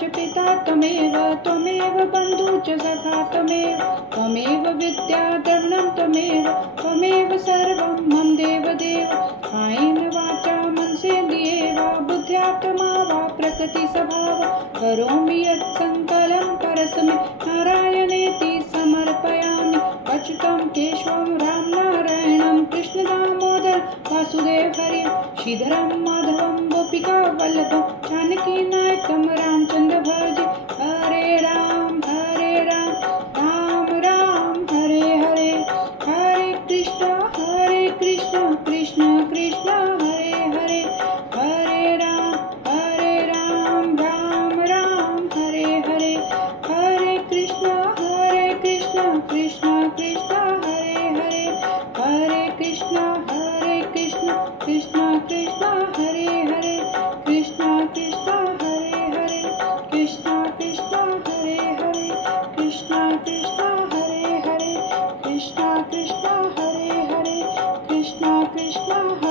च पिता त्वमेव त्वमेव बन्धु च सखा त्वमेव त्वमेव विद्या द्रविणं त्वमेव त्वमेव सर्वं मम देवदेव कायेन वाचा मनसेन्द्रियैर्वा बुद्ध्यात्मा वा प्रकृतिस्वभाव करोमि यत्सङ्कलं परस्मै नारायणेति समर्पयामि अच्युतं केशवं रामनारायणं कृष्णदामोदर वासुदेव हरि श्रीधरं माधवं गोपिका वल्लभं जानकीनायकं रामचन्द्र भज हरे राम राम राम हरे हरे हरे कृष्ण कृष्ण कृष्ण हरे हरे हरे राम राम राम हरे हरे हरे कृष्ण कृष्ण कृष्ण हरे हरे हरे कृष्ण कृष्ण कृष्ण हरे हरे कृष्ण हरे हरे कृष्ण हरे हरे कृष्ण हरे हरे कृष्ण हरे हरे कृष्ण